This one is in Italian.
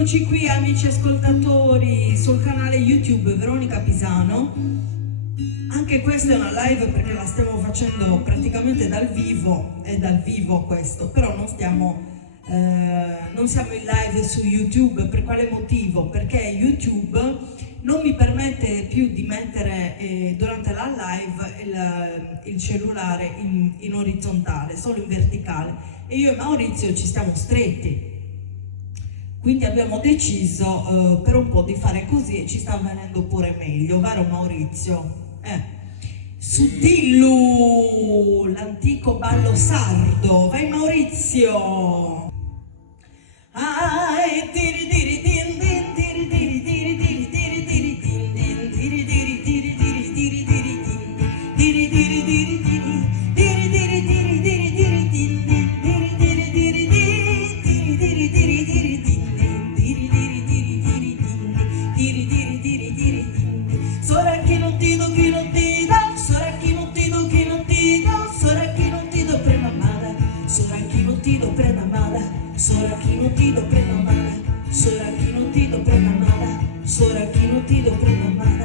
Eccoci qui amici ascoltatori sul canale YouTube Veronica Pisano. Anche questa è una live perché la stiamo facendo praticamente dal vivo, è dal vivo questo, però non siamo in live su YouTube. Per quale motivo? Perché YouTube non mi permette più di mettere durante la live il cellulare in orizzontale, solo in verticale, e io e Maurizio ci stiamo stretti. Quindi abbiamo deciso per un po' di fare così e ci sta venendo pure meglio, vero Maurizio? Su Dillu, l'antico ballo sardo, vai Maurizio! Tiri tiri din din tiri tiri tiri tiri tiri tiri din din tiri tiri tiri tiri tiri tiri din tiri tiri tiri tiri tiri tiri tiri tiri tiri din din tiri tiri tiri tiri tiri tiri tiri din tiri tiri tiri tiri. Sora chi non ti do, chi non ti dà, sora chi non ti do, chi non ti dà, sora chi non ti do prenda male, sora chi non ti do prenda male, sora chi non ti do prenda male, sora chi non ti do prenda male, sora chi non ti do prenda male.